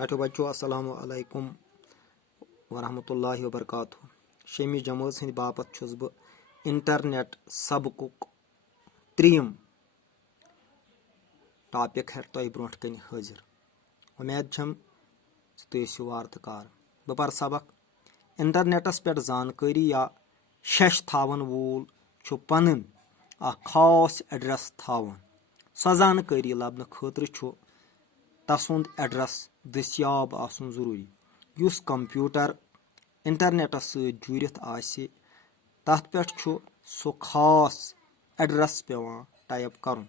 टाटो बच्चों अस्सलामु अलैकुम वरहमतुल्लाहि वबरकातुहू। शेमी जमात हंद बापत छुस बह इंटरनेट सबकुक त्रीम टॉपिक हेट तुह ब्रोह कन हाजिर। उम्मीद छम तुह वार तो कार बह पर सबक इंटरनेटस पे जानकारी या शश थावन वूल छु पन्न खास एड्रेस थावन। सो जानकारी लबन खतर छु तसुंद एड्रेस दस्याब आसन जरूरी। युस कंप्यूटर इंटरनेटस सत जुड़ित आसि तथ पे छु सो खास एड्रेस पेवान टाइप करन।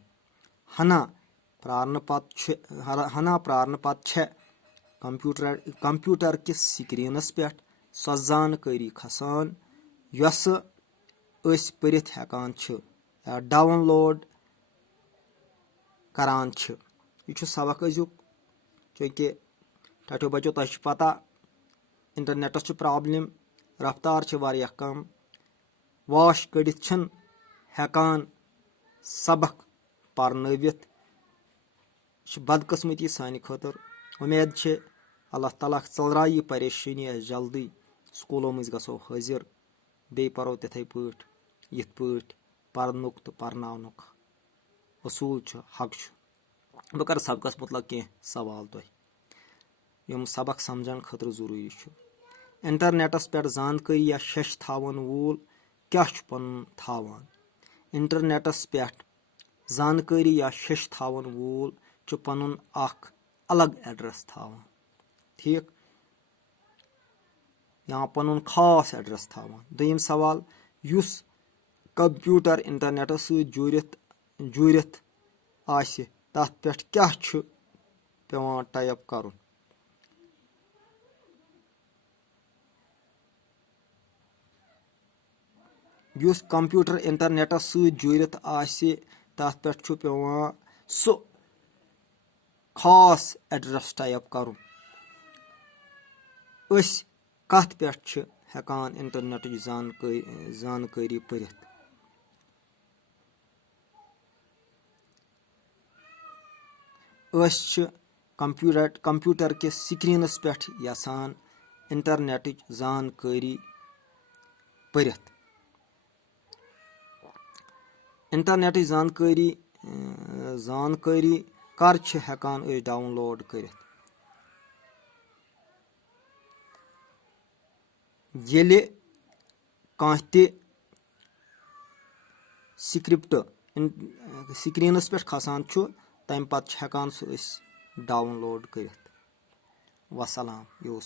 हना प्रारन पत छे कंप्यूटर किस स्क्रीनस पे सो जानकारी खसान यस अस परित हेकान छ या डाउनलोड करान छ। यह सबक अजुक चूंकि टाटो बच्चों तुह पता इंटरनेटस प्रॉब्लम रफ्तार वारिया कम वाश कड़ित छन हेकान सबक परनवित बदकिस्मती सान खतर। उम्मीद छे अल्लाह ताला चलरा यह परेशानी जल्दी स्कूलों मज गो हाजिर बे परो तिथे पट यथ पट परनुक तो परनावनुक असूल हक। बह कर सबकस मुतलक कह सवाल तुह यम सबक समझन खतर जरूरी। इंटरनेटस पे जानकारी या शश थावन वूल क्या पन थावान। इंटरनेटस पे जानकारी या शश थावन वूल पनुन अलग एड्रेस थावान, ठीक या पनुन खास एड्रेस थावान। दोयम सवाल युस कंप्यूटर इंटरनेटस सत जुड़ित आसि तथ पे क्या पेवान टाइप करन। युस कंप्यूटर इंटरनेटस सत जुड़ित आसि तथ पे पेवान सो खास एड्रेस टाइप करन। अस कथ पे हेकान इंटरनेट जानकारी परित। कंप्यूटर के स्क्रीनस पे यसान इंटरनेट जानकारी परित। इंटरनेट जानकारी कर हेकान डाउनलोड करित। येले कांह ते स्क्रिप्ट स्क्रीनस पे खसान तम पत हेकान सो डाउनलोड करित। वसलाम। यह